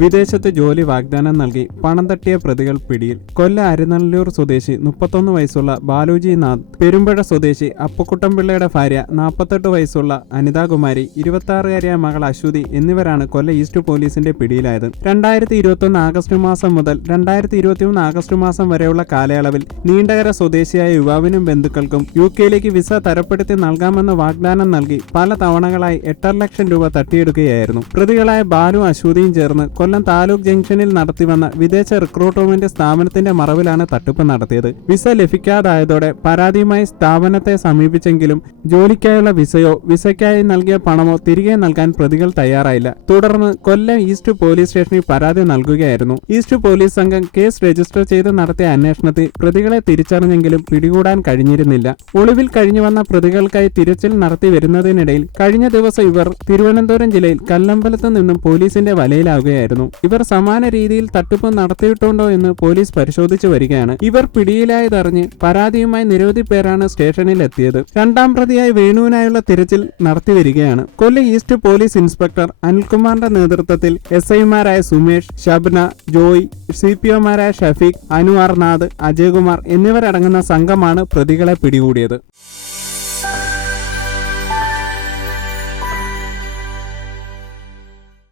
വിദേശത്ത് ജോലി വാഗ്ദാനം നൽകി പണം തട്ടിയ പ്രതികൾ പിടിയിൽ. കൊല്ലം അരിനല്ലൂർ സ്വദേശി 31 വയസ്സുള്ള ബാലുജി നാഥ്, പെരുമ്പുഴ സ്വദേശി അപ്പുക്കുട്ടൻപിള്ളയുടെ ഭാര്യ 48 വയസ്സുള്ള അനിതാകുമാരി, 26-കാരിയായ മകൾ അശ്വതി എന്നിവരാണ് കൊല്ലം ഈസ്റ്റ് പോലീസിന്റെ പിടിയിലായത്. 2021 ആഗസ്റ്റ് മാസം മുതൽ 2023 ആഗസ്റ്റ് മാസം വരെയുള്ള കാലയളവിൽ നീണ്ടകര സ്വദേശിയായ യുവാവിനും ബന്ധുക്കൾക്കും UK വിസ തരപ്പെടുത്തി നൽകാമെന്ന് വാഗ്ദാനം നൽകി പല തവണകളായി 8.5 ലക്ഷം രൂപ തട്ടിയെടുക്കുകയായിരുന്നു. പ്രതികളായ ബാലു അശ്വതിയും ചേർന്ന് കൊല്ലം താലൂക്ക് ജംഗ്ഷനിൽ നടത്തിവന്ന വിദേശ റിക്രൂട്ട്മെന്റ് സ്ഥാപനത്തിന്റെ മറവിലാണ് തട്ടിപ്പ് നടത്തിയത്. വിസ ലഭിക്കാതായതോടെ പരാതിയുമായി സ്ഥാപനത്തെ സമീപിച്ചെങ്കിലും ജോലിക്കായുള്ള വിസയോ വിസയ്ക്കായി നൽകിയ പണമോ തിരികെ നൽകാൻ പ്രതികൾ തയ്യാറായില്ല. തുടർന്ന് കൊല്ലം ഈസ്റ്റ് പോലീസ് സ്റ്റേഷനിൽ പരാതി നൽകുകയായിരുന്നു. ഈസ്റ്റ് പോലീസ് സംഘം കേസ് രജിസ്റ്റർ ചെയ്ത് നടത്തിയ അന്വേഷണത്തിൽ പ്രതികളെ തിരിച്ചറിഞ്ഞെങ്കിലും പിടികൂടാൻ കഴിഞ്ഞിരുന്നില്ല. ഒളിവിൽ കഴിഞ്ഞു വന്ന പ്രതികൾക്കായി തിരച്ചിൽ നടത്തി വരുന്നതിനിടയിൽ കഴിഞ്ഞ ദിവസം ഇവർ തിരുവനന്തപുരം ജില്ലയിൽ കല്ലമ്പലത്ത് നിന്നും പോലീസിന്റെ വലയിലാവുകയായിരുന്നു. ഇവർ സമാന രീതിയിൽ തട്ടിപ്പ് നടത്തിയിട്ടുണ്ടോ എന്ന് പോലീസ് പരിശോധിച്ചു വരികയാണ്. ഇവർ പിടിയിലായതറിഞ്ഞ് പരാതിയുമായി നിരവധി പേരാണ് സ്റ്റേഷനിൽ എത്തിയത്. രണ്ടാം പ്രതിയായ വേണുവിനായുള്ള തിരച്ചിൽ നടത്തിവരികയാണ്. കൊല്ലം ഈസ്റ്റ് പോലീസ് ഇൻസ്പെക്ടർ അനിൽകുമാറിന്റെ നേതൃത്വത്തിൽ SI-മാരായ സുമേഷ്, ഷബ്ന, ജോയ്, CPO-മാരായ ഷഫീഖ്, അനുവാർ നാഥ്, അജയ്കുമാർ എന്നിവരടങ്ങുന്ന സംഘമാണ് പ്രതികളെ പിടികൂടിയത്.